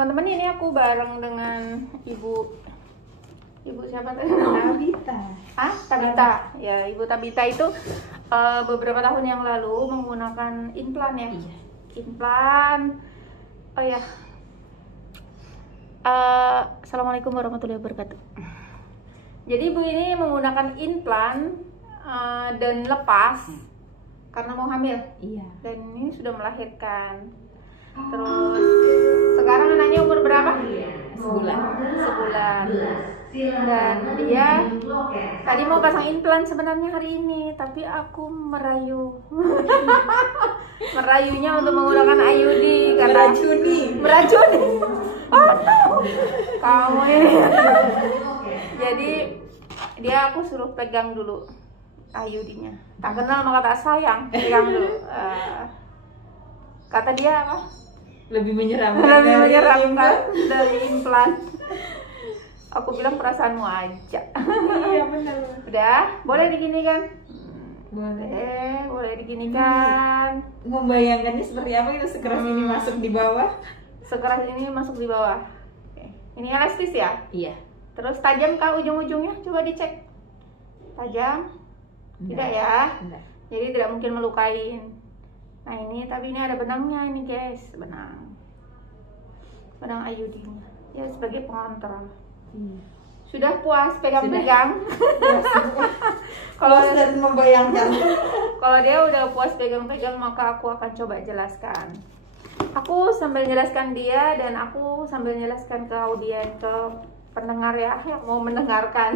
teman-teman, ini aku bareng dengan ibu siapa tadi? Tabita. Tabita. Ya, Ibu Tabita itu beberapa tahun yang lalu menggunakan implan ya. Iya. Implan. Oh ya. Assalamualaikum warahmatullahi wabarakatuh. Jadi ibu ini menggunakan implan dan lepas karena mau hamil. Iya. Dan ini sudah melahirkan. Terus sekarang anaknya umur berapa? Sebulan. Dan dia tadi mau pasang implan sebenarnya hari ini, tapi aku merayunya untuk menggunakan IUD karena meracuni. Oh no, kamu ini. Jadi dia aku suruh pegang dulu IUD-nya. Tak kenal maka tak sayang, pegang dulu. Kata dia apa? Lebih menyeramkan dari implan. Aku bilang perasaanmu aja. Iya benar. Udah, boleh diginikan? Boleh. Boleh diginikan. Membayangkannya seperti apa itu sekeras ini masuk di bawah? Sekeras ini masuk di bawah. Oke. Ini elastis ya? Iya. Terus tajam kah ujung-ujungnya? Coba dicek. Tajam? Tidak ya? Enggak. Jadi tidak mungkin melukain. Nah ini, tapi ini ada benangnya ini guys, benang IUD-nya. Ya sebagai pengontrol. Sudah puas pegang-pegang? Kalau sudah membayangkan. Kalau dia udah puas pegang-pegang, maka aku akan coba jelaskan. Aku sambil jelaskan dia dan aku sambil jelaskan ke audien, ke pendengar ya yang mau mendengarkan.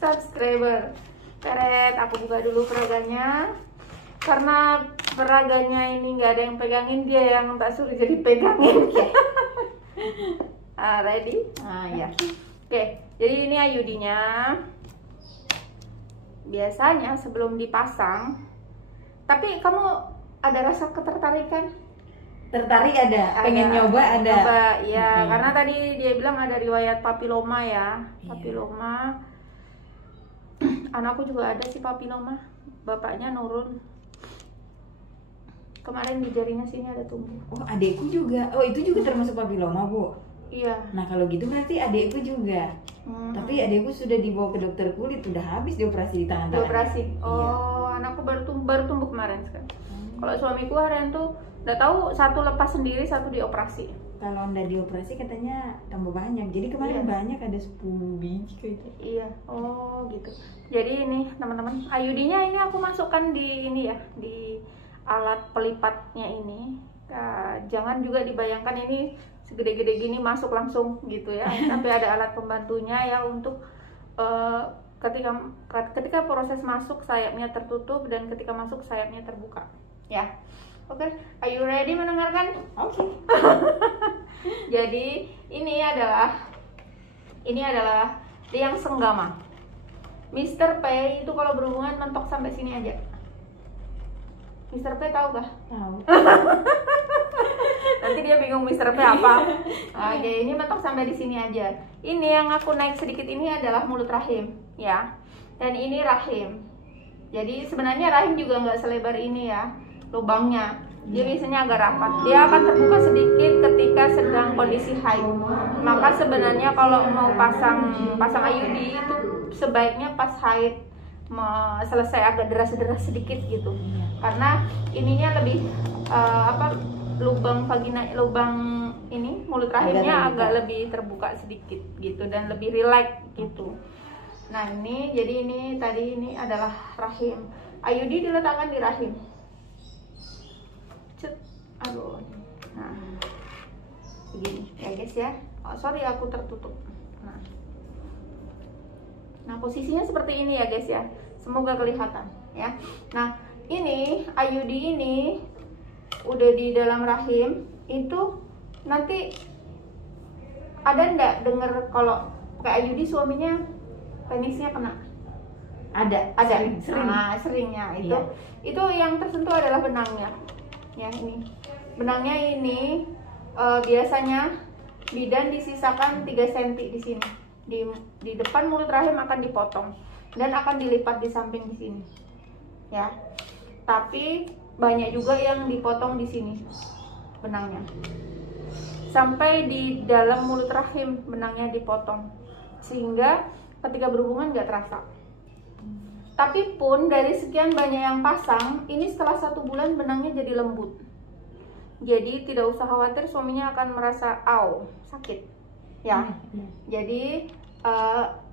Subscriber. Peret, aku buka dulu peraganya. Karena peraganya ini nggak ada yang pegangin, dia yang tak suruh jadi pegangin. Ready? Ya. Oke, jadi ini IUD-nya. Biasanya sebelum dipasang, tapi kamu ada rasa ketertarikan? Tertarik ada, pengen nyoba ada. Nyoba, ya, karena tadi dia bilang ada riwayat papiloma ya. Papiloma. Anakku juga ada sih papiloma. Bapaknya nurun. Kemarin di jarinya sini ada tumbuh. Oh, adekku juga. Oh, itu juga termasuk papiloma, Bu? Iya. Nah, kalau gitu berarti adekku juga. Tapi adekku sudah dibawa ke dokter kulit, udah habis dioperasi di tangan. Dioperasi. Oh, iya. Anakku baru tumbuh kemarin kan. Kalau suamiku harian tuh nggak tahu, satu lepas sendiri, satu dioperasi. Kalau nggak dioperasi katanya tambah banyak. Jadi kemarin banyak, ada 10 biji kayak itu. Iya. Oh, gitu. Jadi ini teman-teman, IUD-nya ini aku masukkan di ini ya, di alat pelipatnya ini. Jangan juga dibayangkan ini segede-gede gini masuk langsung gitu ya. Sampai ada alat pembantunya ya untuk ketika proses masuk sayapnya tertutup dan ketika masuk sayapnya terbuka. Ya. Oke, are you ready mendengarkan? Oke. Jadi ini adalah liang senggama. Mr. P itu kalau berhubungan mentok sampai sini aja. Mr. P tahu gak? Tahu. Nanti dia bingung Mr. P apa. Oke, ini mentok sampai di sini aja. Ini yang aku naik sedikit ini adalah mulut rahim, ya. Dan ini rahim. Jadi sebenarnya rahim juga nggak selebar ini ya, lubangnya. Dia biasanya agak rapat. Dia akan terbuka sedikit ketika sedang kondisi haid. Maka sebenarnya kalau mau pasang IUD itu sebaiknya pas haid selesai agak deras-deras sedikit gitu. Karena ininya lebih lubang vagina, lubang ini mulut rahimnya agak lebih terbuka sedikit gitu dan lebih rileks gitu. Nah ini, jadi ini tadi ini adalah rahim. IUD diletakkan di rahim. Aduh. Nah, begini ya guys ya. Oh, sorry aku tertutup. Nah posisinya seperti ini ya guys ya. Semoga kelihatan ya. Nah ini IUD ini udah di dalam rahim itu, nanti ada ndak denger kalau pakai IUD suaminya penisnya kena? Ada sering. Nah, seringnya itu itu yang tersentuh adalah benangnya ya. Ini benangnya ini biasanya bidan disisakan 3 cm di sini, di depan mulut rahim akan dipotong dan akan dilipat di samping di sini ya. Tapi banyak juga yang dipotong di sini benangnya. sampai di dalam mulut rahim benangnya dipotong, sehingga ketika berhubungan nggak terasa. Tapi pun dari sekian banyak yang pasang, ini setelah 1 bulan benangnya jadi lembut. Jadi tidak usah khawatir suaminya akan merasa sakit ya. Jadi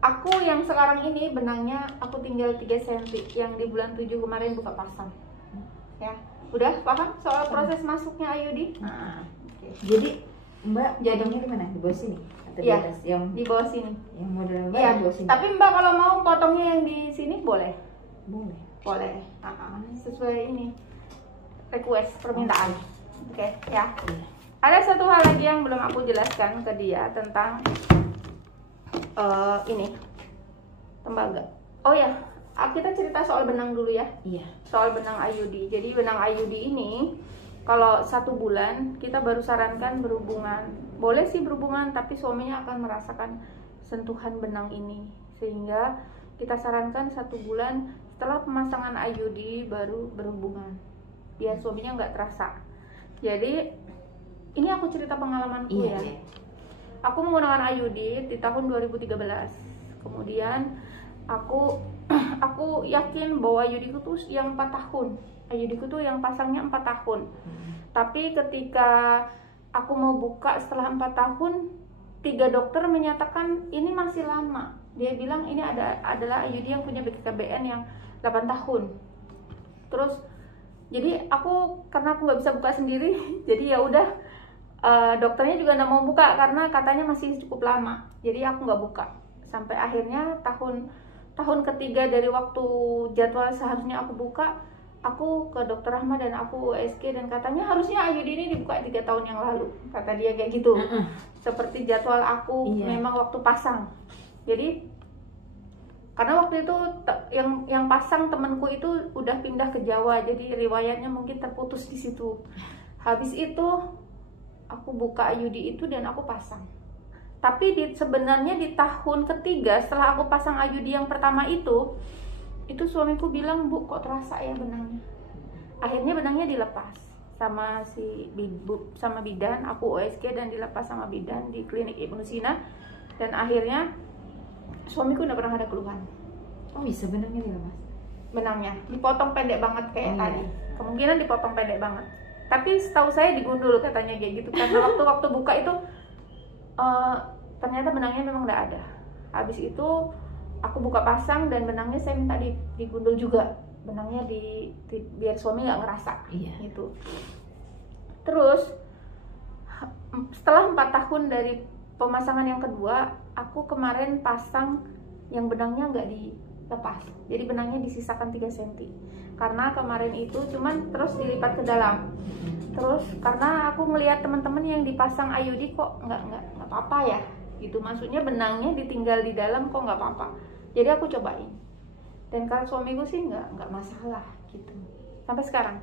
aku yang sekarang ini benangnya aku tinggal 3 cm yang di bulan 7 kemarin buka pasang ya. Udah paham soal proses masuknya IUD? Okay. Jadi Mbak jadinya di mana? Di bawah sini atau di atas? Yang di bawah sini. Yang model Mbak ya, di bawah sini. Tapi Mbak kalau mau potongnya yang di sini boleh. Boleh. Sesuai ini request permintaan. Oke, ya. Ada satu hal lagi yang belum aku jelaskan ke dia tentang ini tembaga. Oh ya, kita cerita soal benang dulu ya. Iya. Soal benang IUD. Jadi benang IUD ini kalau 1 bulan kita baru sarankan berhubungan. Boleh sih berhubungan, tapi suaminya akan merasakan sentuhan benang ini, sehingga kita sarankan 1 bulan setelah pemasangan IUD baru berhubungan, biar suaminya nggak terasa. Jadi ini aku cerita pengalamanku ya. Aku menggunakan IUD di tahun 2013. Kemudian aku yakin bahwa IUD itu tuh yang 4 tahun. IUD itu yang pasangnya 4 tahun. Tapi ketika aku mau buka setelah 4 tahun, 3 dokter menyatakan ini masih lama. Dia bilang ini adalah IUD yang punya BKKBN yang 8 tahun. Terus jadi karena aku nggak bisa buka sendiri, jadi ya udah. Dokternya juga nggak mau buka karena katanya masih cukup lama. Jadi aku nggak buka sampai akhirnya tahun ketiga dari waktu jadwal seharusnya aku buka, aku ke dokter Rahma dan aku USG dan katanya harusnya IUD ini dibuka 3 tahun yang lalu, kata dia kayak gitu. Seperti jadwal aku memang waktu pasang. Jadi karena waktu itu yang pasang temanku itu udah pindah ke Jawa, jadi riwayatnya mungkin terputus di situ. Habis itu aku buka IUD itu dan aku pasang. Tapi sebenarnya di tahun ketiga setelah aku pasang IUD yang pertama itu suamiku bilang, "Bu, kok terasa ya benangnya?" Akhirnya benangnya dilepas sama sama bidan, aku OSG dan dilepas sama bidan di klinik Ibnu Sina, dan akhirnya suamiku nggak pernah ada keluhan. Oh, bisa benangnya dilepas? Benangnya dipotong pendek banget kayak tadi. Kemungkinan dipotong pendek banget. Tapi setahu saya digundul katanya kayak gitu, karena waktu buka itu ternyata benangnya memang nggak ada. Habis itu aku buka pasang dan benangnya saya minta digundul juga, benangnya biar suami nggak ngerasa gitu. Terus setelah 4 tahun dari pemasangan yang kedua, aku kemarin pasang yang benangnya nggak dilepas, jadi benangnya disisakan 3 cm. Karena kemarin itu cuman terus dilipat ke dalam. Terus karena aku ngelihat teman-teman yang dipasang IUD kok nggak apa-apa ya gitu, maksudnya benangnya ditinggal di dalam kok nggak apa-apa. Jadi aku cobain, dan kalau suamiku sih nggak masalah gitu sampai sekarang.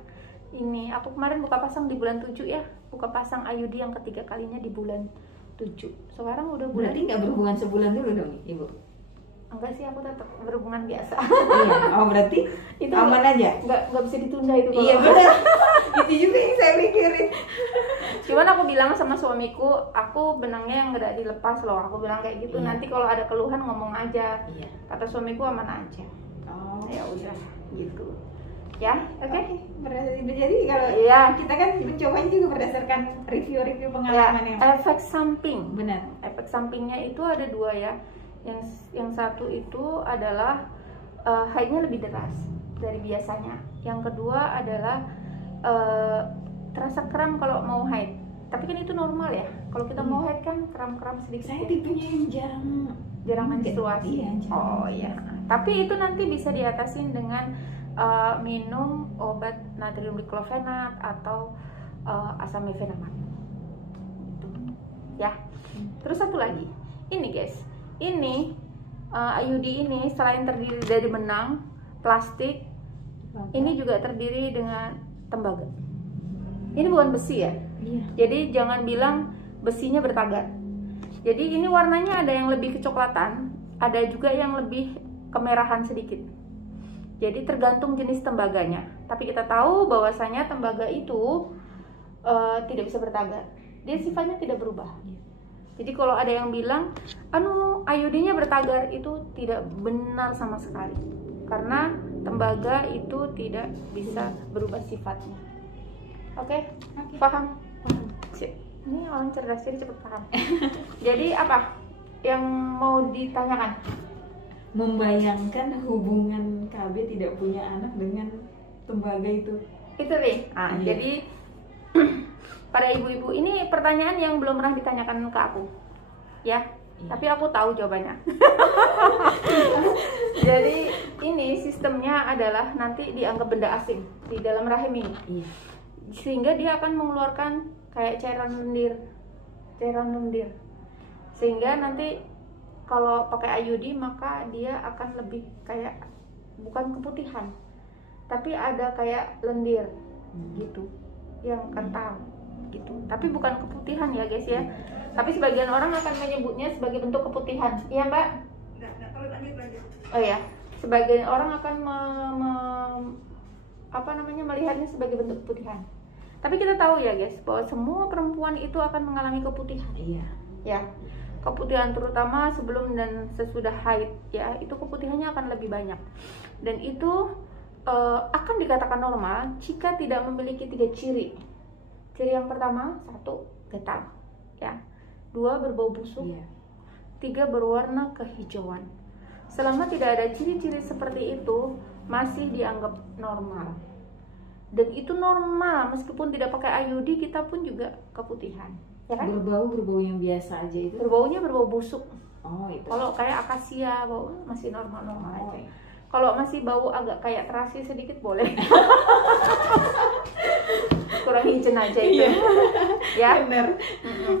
Ini aku kemarin buka pasang di bulan 7 ya, buka pasang IUD yang ketiga kalinya di bulan 7. Sekarang udah bulan. Berarti nggak berhubungan sebulan dulu dong Ibu? Enggak sih, aku tetap berhubungan biasa. Iya. Oh, berarti itu aman aja? Nggak bisa ditunda itu. Iya benar. Itu juga yang saya pikirin. Cuman aku bilang sama suamiku, aku benangnya yang nggak dilepas loh. Aku bilang kayak gitu. Nanti kalau ada keluhan ngomong aja. Kata suamiku aman aja. Oh, ya udah gitu. Ya, oke. Jadi kalau kita kan mencobanya juga berdasarkan review pengalaman yang efek samping. Benar. Efek sampingnya itu ada 2 ya. Yang satu itu adalah haidnya lebih deras dari biasanya. Yang kedua adalah terasa kram kalau mau haid. Tapi kan itu normal ya. Kalau kita mau haid kan kram-kram sedikit. Saya tipenya yang jarang menstruasi. Oh iya. Tapi itu nanti bisa diatasin dengan minum obat natrium diklofenat atau asam mefenamat. Gitu. Ya. Terus satu lagi. Ini guys. Ini IUD ini selain terdiri dari benang, plastik, ini juga terdiri dengan tembaga. Ini bukan besi ya. Jadi jangan bilang besinya bertagar. Jadi ini warnanya ada yang lebih kecoklatan, ada juga yang lebih kemerahan sedikit. Jadi tergantung jenis tembaganya. Tapi kita tahu bahwasanya tembaga itu tidak bisa bertagar. dia sifatnya tidak berubah. Jadi kalau ada yang bilang IUD-nya bertagar, itu tidak benar sama sekali, karena tembaga itu tidak bisa berubah sifatnya. Oke? Paham? Sip. Ini orang cerdas, jadi cepet paham. Jadi apa yang mau ditanyakan? Membayangkan hubungan KB tidak punya anak dengan tembaga itu. Itu nih. Iya. Jadi pada ibu-ibu, ini pertanyaan yang belum pernah ditanyakan ke aku, ya. Tapi aku tahu jawabannya. Jadi ini sistemnya adalah nanti dianggap benda asing di dalam rahim ini. Iya. Sehingga dia akan mengeluarkan kayak cairan lendir. Sehingga nanti kalau pakai IUD maka dia akan lebih kayak, bukan keputihan, tapi ada kayak lendir gitu, yang kental gitu. Tapi bukan keputihan ya guys ya. Tapi sebagian orang akan menyebutnya sebagai bentuk keputihan. Iya Mbak? Oh ya, sebagian orang akan melihatnya sebagai bentuk keputihan. Tapi kita tahu ya guys, bahwa semua perempuan itu akan mengalami keputihan. Iya. Ya, keputihan terutama sebelum dan sesudah haid, ya, itu keputihannya akan lebih banyak. Dan itu akan dikatakan normal jika tidak memiliki 3 ciri. Ciri yang pertama, 1, gatal, ya. 2, berbau busuk. Iya. 3, berwarna kehijauan. Selama tidak ada ciri-ciri seperti itu, masih dianggap normal. Dan itu normal, meskipun tidak pakai IUD kita pun juga keputihan, ya kan? Berbau yang biasa aja itu. Berbaunya berbau busuk. Oh, itu. Kalau kayak akasia, bau masih normal-normal aja. iya. Kalau masih bau agak kayak terasi sedikit boleh. Kurang hijau aja itu. Iya. Ya. Bener.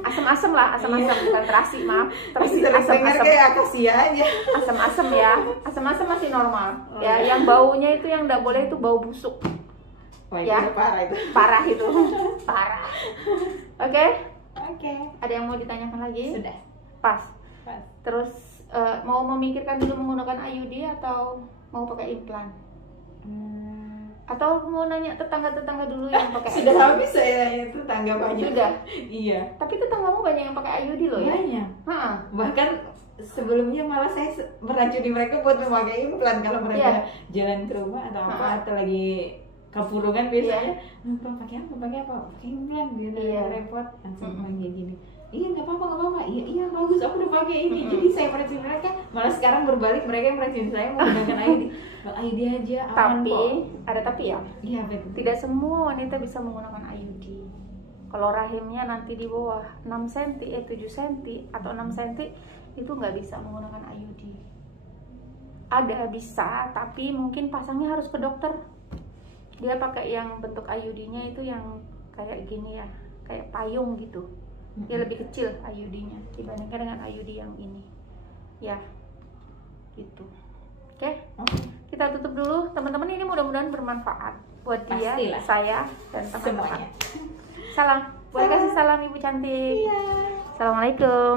Asam-asam lah, asam-asam, bukan terasi, maaf. Terasi, Sering dengar asam-asam. kayak akasia aja. Asam-asam ya. Asam-asam masih normal. Ya, yang baunya itu yang enggak boleh itu bau busuk. Wah, Ya. itu parah itu. Parah itu. Parah. Oke? Oke. Ada yang mau ditanyakan lagi? Sudah. Pas. Pas. Terus mau memikirkan dulu menggunakan IUD atau mau pakai implan? Atau mau nanya tetangga-tetangga dulu yang pakai Sudah IUD? habis saya itu tanggapannya. Sudah? Iya. Tapi tetanggamu banyak yang pakai IUD loh ya? Banyak. Heeh. Bahkan sebelumnya malah saya meracuni mereka buat memakai implan kalau mereka jalan ke rumah atau apa, atau lagi kepurungan biasanya. Pakai apa? Pakai implan biar nggak repot. Langsung manggil gini. Iya, nggak apa-apa. Iya bagus, aku udah pakai ini. Jadi saya meracuni mereka, malah sekarang berbalik, mereka yang meracuni saya menggunakan IUD. IUD aja aman Tapi kok. ada tapi ya. Iya betul. Tidak semua wanita bisa menggunakan IUD. Kalau rahimnya nanti di bawah 6 cm, 7 cm atau 6 cm, itu nggak bisa menggunakan IUD. Ada bisa, tapi mungkin pasangnya harus ke dokter. Dia pakai yang bentuk IUD-nya itu yang kayak gini ya, kayak payung gitu. Dia lebih kecil IUD-nya dibandingkan dengan IUD yang ini. Ya, gitu. Oke, kita tutup dulu teman-teman. Ini mudah-mudahan bermanfaat buat dia, Pastilah. saya, dan teman-teman. Semuanya. Salam, boleh kasih salam Ibu cantik. Iya. Assalamualaikum.